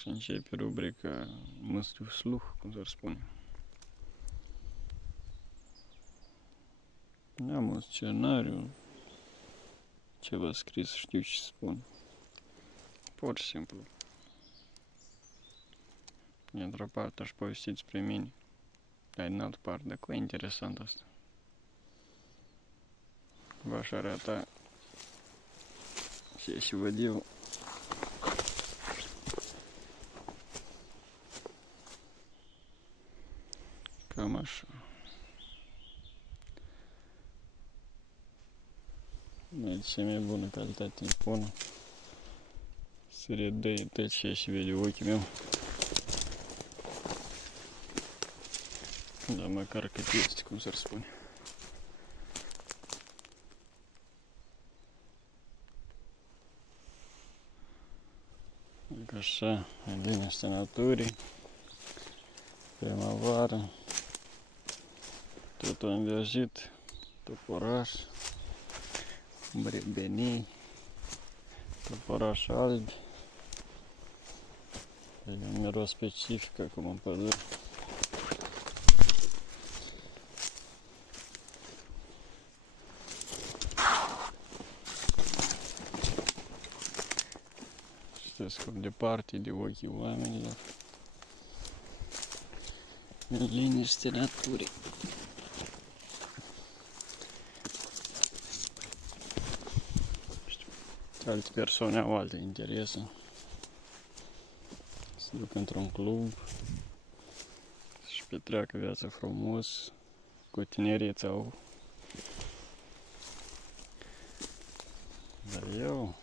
Și începe rubrica Măsliu Sluh, cum s-ar spune. Am un scenariu, ceva scris, știu ce spun. Pur și simplu. Dintr-o parte aș povesti despre mine, dar din altă parte, dacă e interesant asta. V-aș arăta ce și văd eu. Cam așa. E cea mai bună calitate telefonă. Serie 2, deci și vede ochii meu. Da, măcar cât este, cum s-ar spune. Adică așa, în liniștea naturii, primăvară, totul înverzit, toporaș, brebenii, toporaș albi. E un miros specific acum în pădure. Știți cum departe de ochii oamenilor, în liniște naturii. Alte persoane au alte interese. Se duc într-un club și petreacă viața frumos, cu tinerețe au. Dar eu,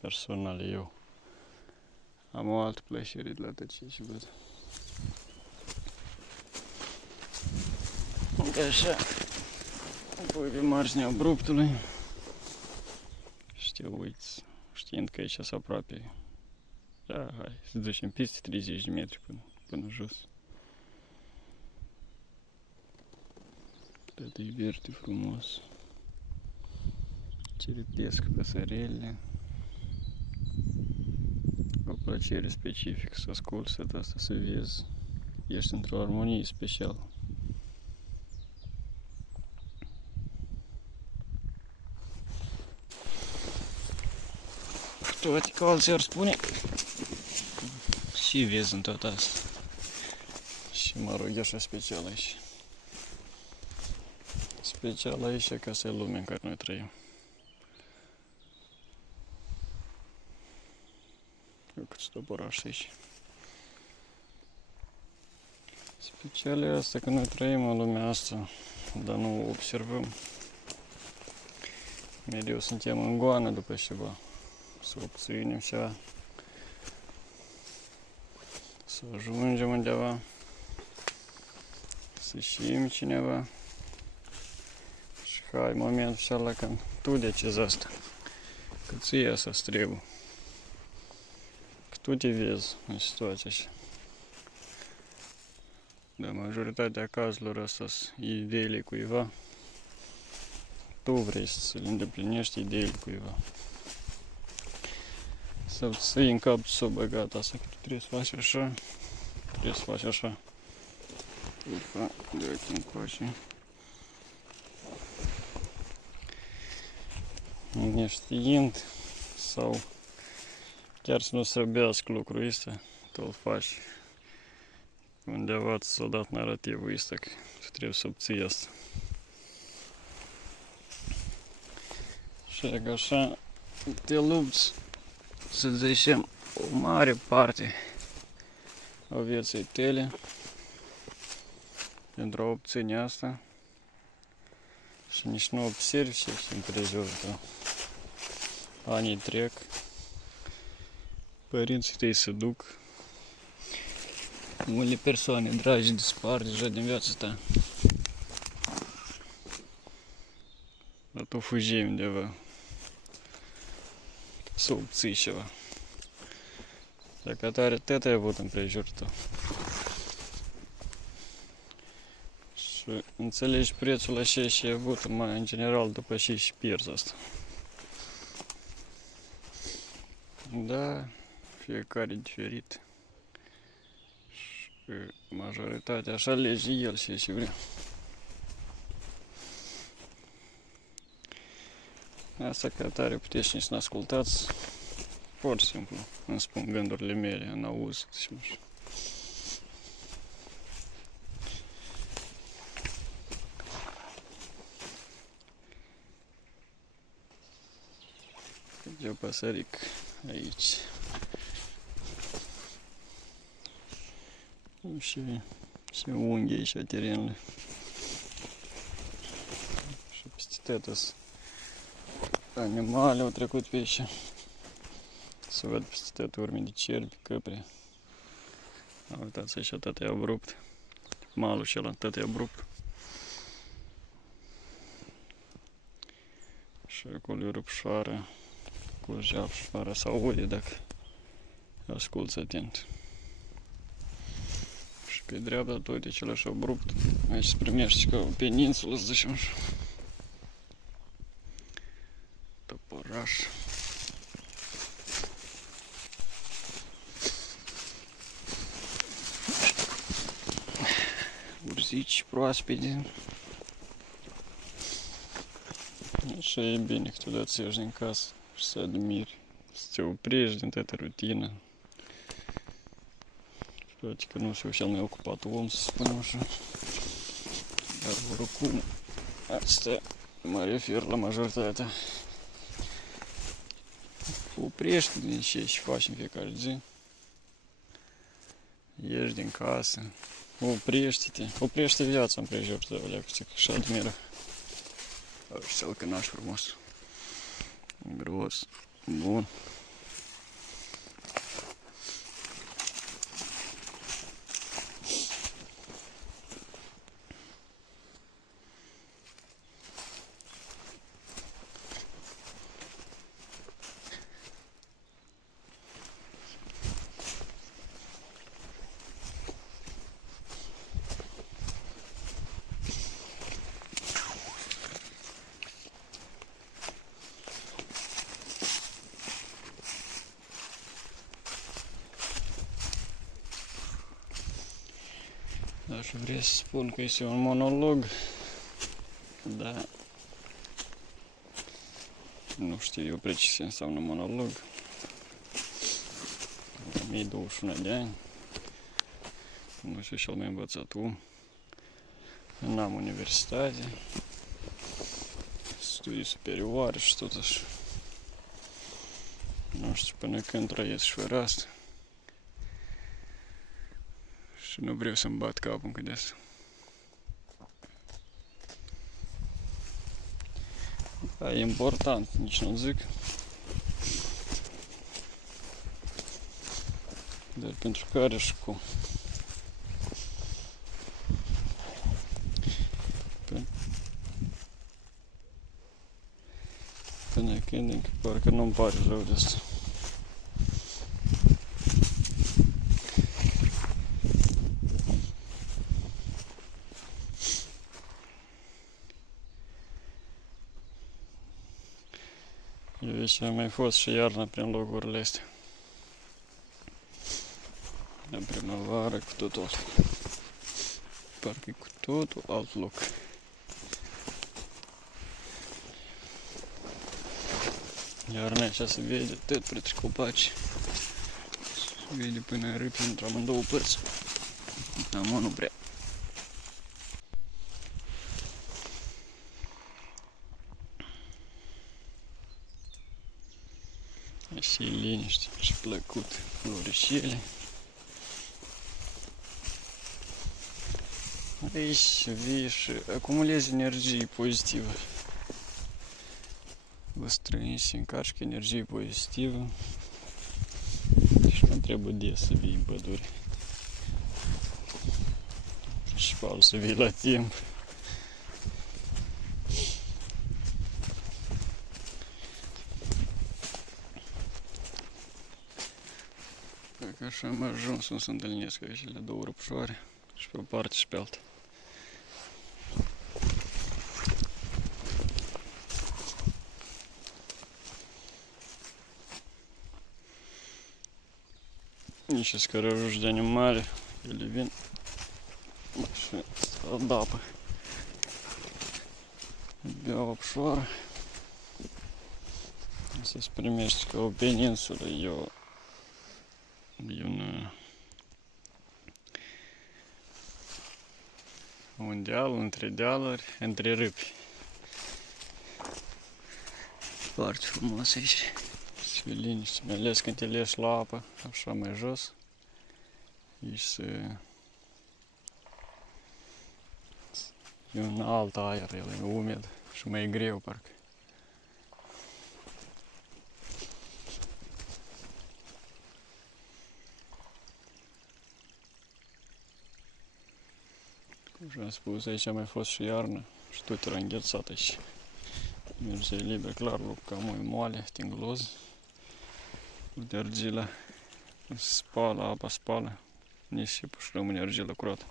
personal, am o altă plăcere de la tot ce văd. Încă așa, apoi pe marginea abruptului, și te uiți, știind că aici sunt aproape. Da, hai, să ducem peste 30 de metri până jos. Tot e verde frumos. Ciripesc păsărelile. O plăcere specifică să asculti tot asta, să vezi. Ești într-o armonie specială. Toate că alții ar spune și vezi în tot asta. Și mă rog, e așa special aici. Special aici ca să e lumea în care noi trăim. Eu cât stop oraș aici. Special e asta că noi trăim în lumea asta, dar nu o observăm. Mereu suntem în goană după ceva. Să obținem ceva. Să ajungem undeva. Să știm cineva. Și hai momentul ăla când tu decizi asta. Că ție să-ți trebuie. Că tu te vezi în situația așa. Dar majoritatea cazurilor astea sunt ideile cuiva. Tu vrei să le îndeplinești ideile cuiva. Sau să iei în cap să o băgat asta, că tu trebuie să faci așa. Trebuie să faci așa. Ufa, de aici încoace. Neștiind sau chiar să nu srbească lucrul ăsta, tu îl faci. Undeva ți-a dat narativul ăsta că tu trebuie să obții asta. Și că așa te lupți, să zicem, o mare parte a vieții tale pentru a obține asta și nici nu observi ce se împrejură tău. Anii trec, părinții tăi se duc, multe persoane dragi dispar deja din viața ta. Dar tu fugi undeva să obții ceva. Dacă tare tot ai avut împrejurul tău. Și înțelegi prețul la ce ai avut, mai în general după ce și pierzi asta. Da, fiecare diferit. Și majoritatea așa lege el și vrea. Asta că tare puteți nici n-ascultați, pur și simplu îmi spun gândurile mele în auz și nu știu. Eu păsăric aici. Și unghi aici terenele. Și peste tătă animale au trecut pe aici. Să văd peste tătă urme de cerbi, căpre. Uitați aici, tătă e abrupt. Malul acela, tătă e abrupt. Și acolo e rupșoară, cu japșoară sau aude dacă asculți atent. Și pe dreapta tot e același abrupt. Aici se primește ca o peninsulă, să zicem așa. Tăporaș. Urzici proaspete. Așa e bine câteodată să ieși din casă și să admiri, să te oprești din toată rutina. Poate că nu fiu cel mai ocupat om, să spunem așa. Dar oricum, asta mă refer la majoritatea. Oprești din ce și faci în fiecare zi. Ieși din casă. Oprește-te. Oprește viața împrejur tău, leacă și admiră. Și țelcănaș frumos. Gros. Bun. Aș vrea să spun că este un monolog, dar nu știu eu precis ce înseamnă monolog. Am 21 de ani, nu știu cel mai învățat om, n-am universitate, studii superioare și tot așa. Nu știu până când trăiesc și fără asta. Și nu vreau să-mi bat capul încă de asta. Da, e important, nici nu zic. Dar pentru care și cum. Până când încă parcă nu-mi pare rău de asta. Eu aici am mai fost și iarna prin locurile astea. La primăvară cu totul alt. Parcă e cu totul alt loc. Iarna aici se vede tot printre copaci. Se vede până în râpi între amândouă părți. Am nu prea. Și e liniște și plăcut, florișele. Aici vii și acumulezi energie pozitivă. Vă strângi și încarci cu energie pozitivă. Și nu trebuie des să vii în pădure. Principal să vii la timp. Dacă așa am ajuns să se întâlnesc aici le două rupșoare. Și pe o parte și pe alta. Nici scărăruși de animale, Ele vin și să adapă abia obșoară. Să-ți primești ca o peninsulă, e un deal, între dealuri, între râpi. Foarte frumos aici. Și liniște, mai ales când te leși la apă, așa mai jos. Aici e un alt aer, el e umed și mai greu parcă. Cum am spus, aici a mai fost și iarnă și tot era înghețat aici. Mergeai liber, clar, loc cam e moale, tinglos. Uite argila, spală, apa spală, nisipul și rămâne argila curată.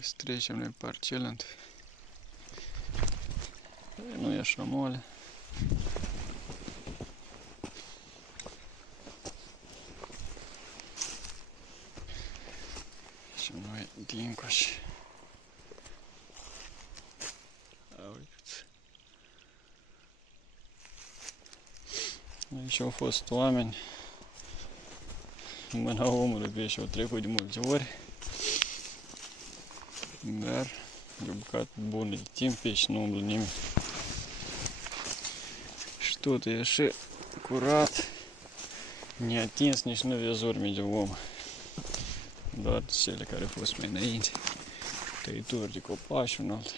Să trecem noi parcelând. Nu e așa moale. Și noi dincoși. Aici au fost oameni. Mâna omului pe aici au trecut de multe ori. Dar e o bucată bună de timp pe aici nu umblă nimeni. Și totul e așa curat, neatins, nici nu vezi urme de om. Doar cele care au fost mai înainte. Tăituri de copaci și un alt.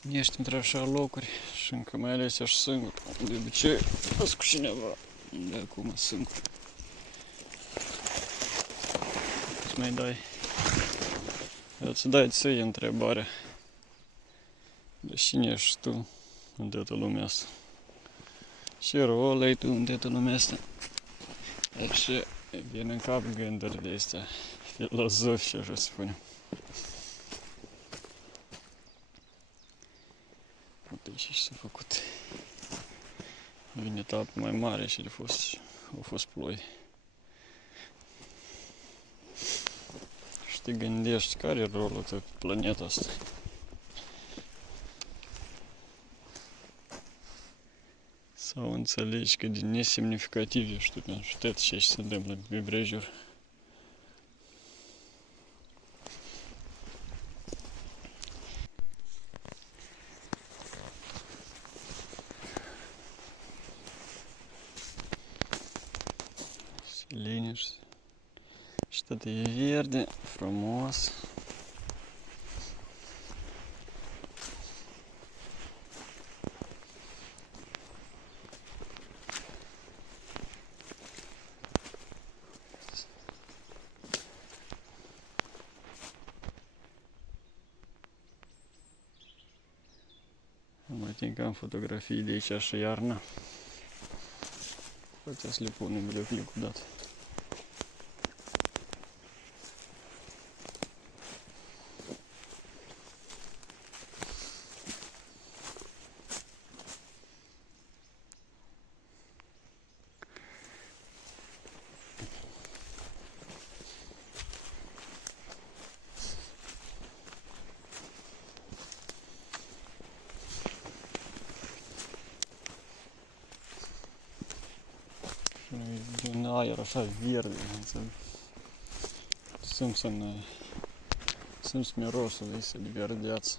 Când ești între așa locuri și încă mai ales ești singur, de obicei îți cu cineva, de acum singur. Îți mai dai, îți dai ție întrebarea, de cine ești tu în toată lumea asta? Ce rol ai tu în toată lumea asta? Așa vin în cap gânduri de astea filozofice, așa să spunem. Uite aici ce s-a făcut. Vine etapă mai mare și au fost ploi. Și te gândești care e rolul tău pe planeta asta. Sau înțelegi că din nesemnificativ ești tu pentru tot ce se întâmplă pe împrejur. Liniște. Și tot e verde, frumos. Mai timp că am fotografii de aici și iarna. Poate să le pun în videoclip cu dată. Din aer așa verde, simți mirosul ăsta de verdeață.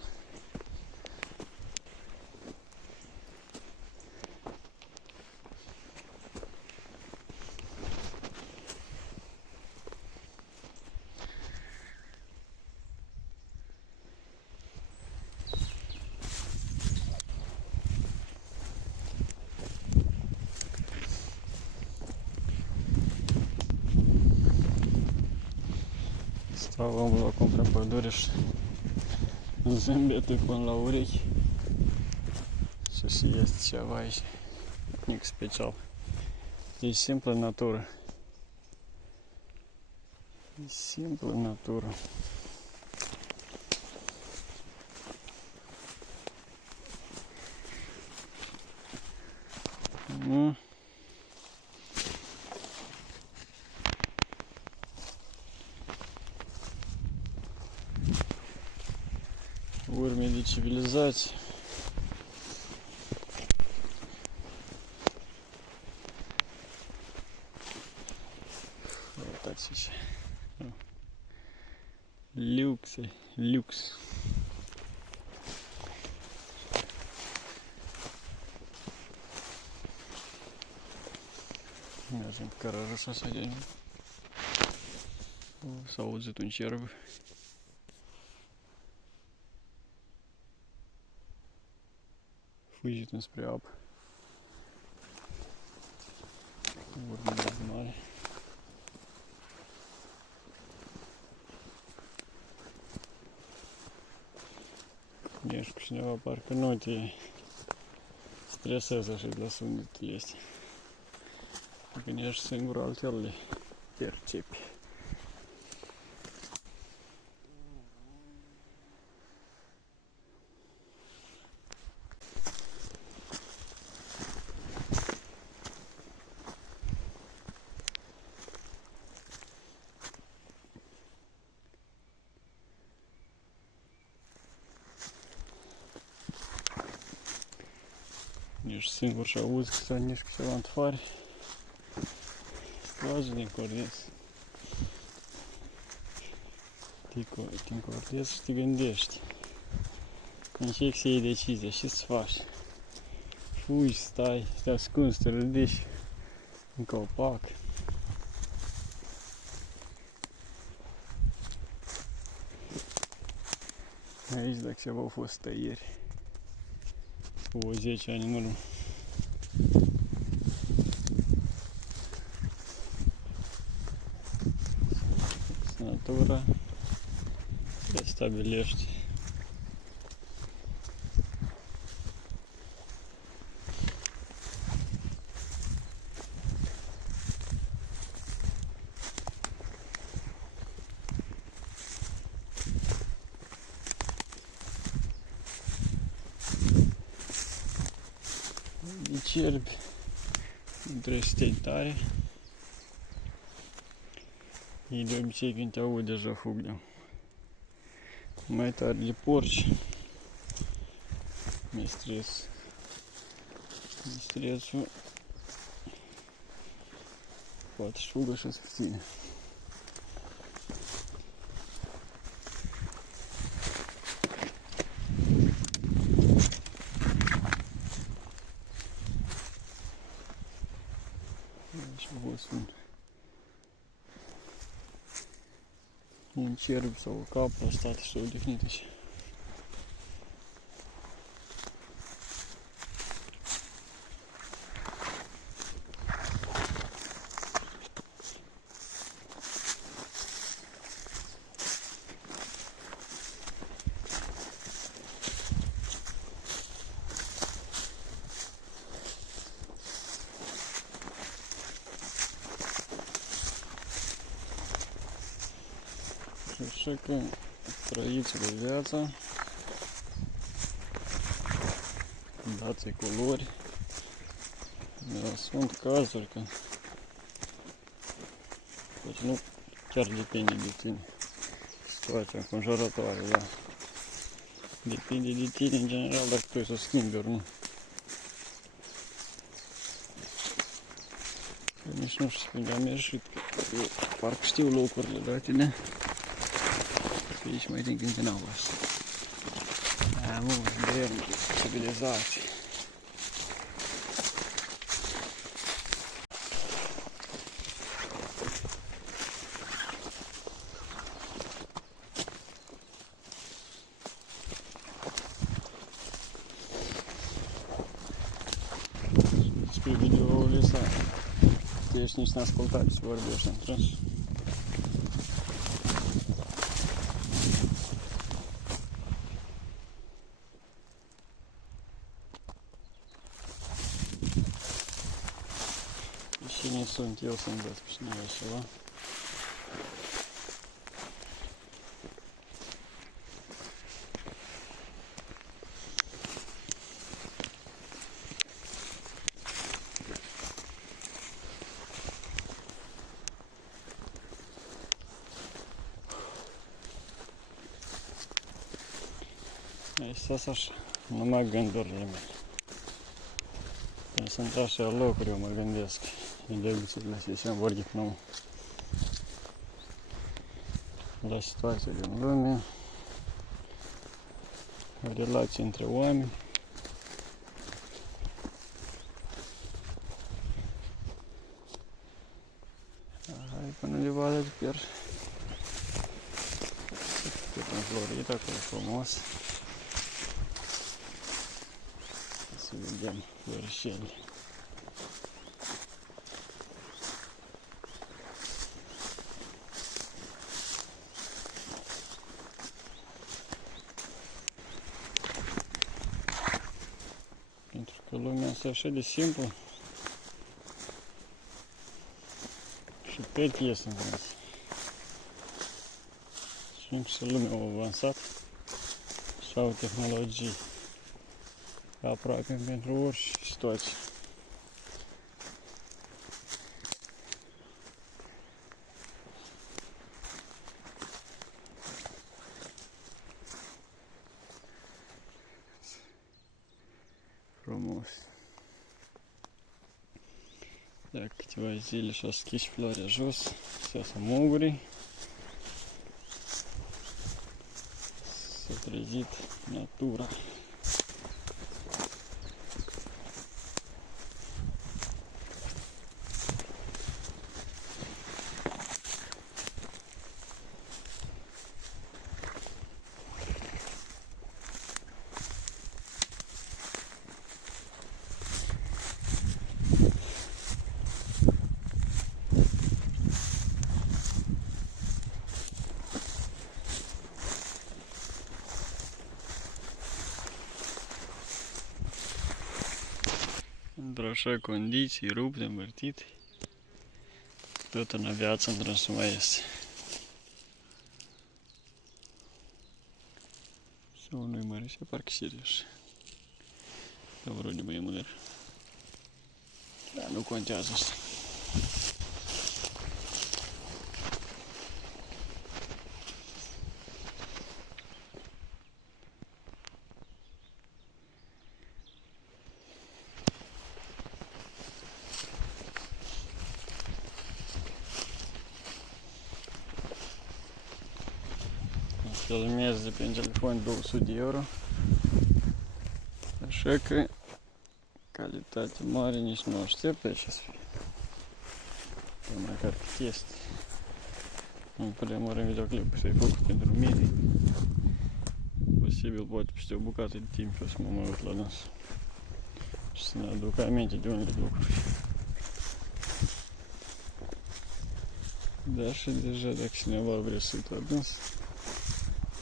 Stau omul acum prin pădure și zâmbetul până la urechi și este ceva aici, nic special. E simplă natură. E simplă natură. Urme de civilizație. Uitați așa. Luxe, lux. Mergem pe Cararușa să vedem. S-a auzit un cerb. Fugit înspre apă. Urmele mare. Ești cu cineva, parcă nu te stresează așa de la sunetele astea. Când ești singur, altfel le percepi. Ești singur și auzi că s-a nici cu ceva în afară. Scoate din cordeț. Te încordezi și te gândești. Încerci să iei decizia și să faci. Fugi, stai, te ascunzi, te ridici în copac. Aici dacă ceva au fost tăieri. Cu 10 ani în urmă. Natura se stabilește. De cerbi, trebuie să te tare. Ei de obicei când te aud deja fug de mai tare de porci. Mi-e stres. Mi-e stresul. Poate și fugă și să ține. Aici a fost un cerb sau o capră a stat și s-a odihnit aici. Și așa că trăiți-vă viața, dați culori, sunt cazuri că deci nu chiar depinde de tine, situația înconjurătoare, da. Depinde de tine în general dacă tu să o schimbi ori nu. Că nici nu știu unde am ieșit, că parcă știu locurile de la tine. Pe aici mai din când n-au asta. Da, mă, vrem civilizație. Spre videoul ăsta, tu ești nici n-ascultat ce vorbești, am trans. Cine sunt eu să învăț pe cineva ceva? Aici stas așa, numai gândurile mele. Când sunt așa locuri, eu mă gândesc. Ideile astea și am vorbit nou. La situația din lume, relații între oameni. Hai până undeva de pier. Cât înflorit, acolo frumos. Să vedem florișele. Pentru că lumea asta e așa de simplu și pe piesă în viață. Și lumea a avansat și au tehnologii aproape pentru orice situație. Frumos. Dacă câteva zile și-o schiși floarea jos, să muguri, s-a trezit natura. Într-o așa condiții, rupt, învârtit, tot în viață într-un să mai este. Sau nu-i mare și parcă serios. Dar vreo de mai măr. Dar nu contează asta. Filmez de pe telefon 200 de euro. Așa că calitate mare nici nu aștept așa să fie. Măcar că test. În primul rând videoclipul să-i făcut pentru mine. Posibil poate peste o bucată de timp o să mă uit la dâns. Și să ne aduc aminte de unele lucruri. Dar și deja dacă cineva vrea să uit la dâns,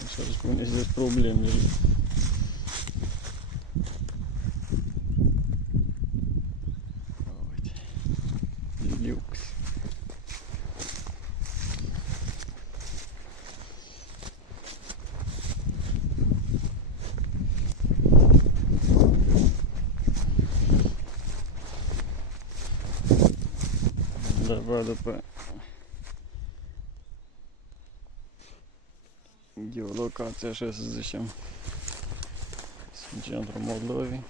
așa răspundeți de problemele. Uite, de lux. Dar văd după geolocația, așa să zicem, în centrul Moldovei.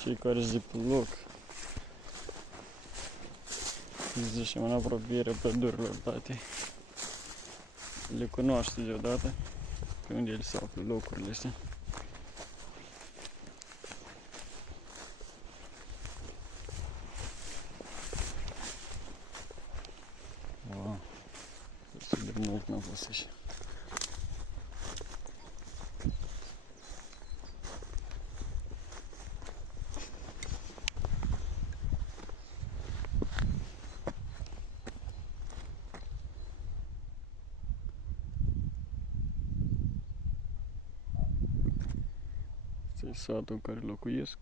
Cei care zi pe loc, să zicem, în apropierea pădurilor toate, le cunoaște deodată pe unde ele se află locurile astea. Wow, super mult n-am fost așa. E satul în care locuiesc.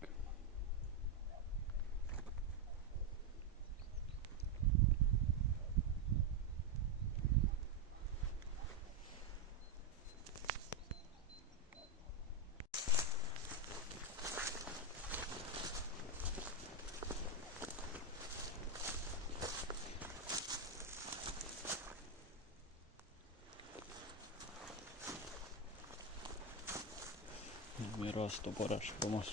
Miroase toporaș frumos.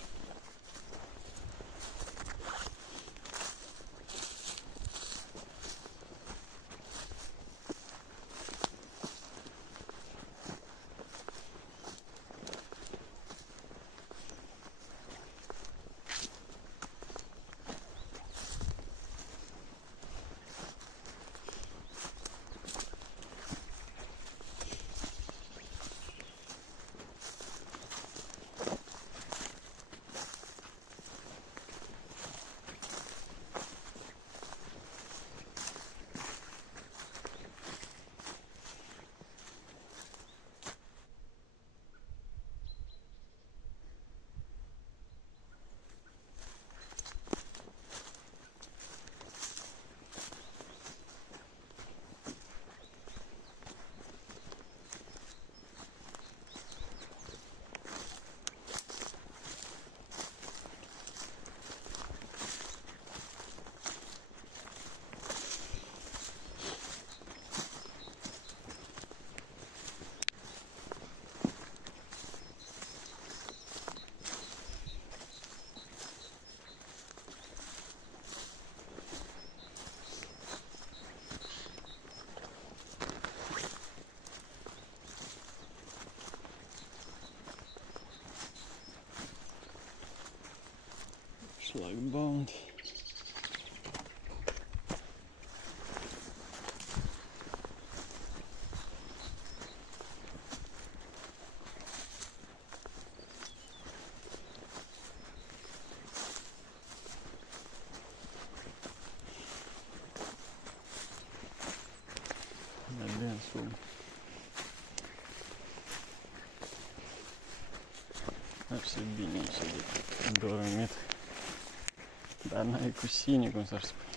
Schlagbound. Densul. Ar fi bine aici de dormit. Dar n-ai cu sine, cum s-ar spune.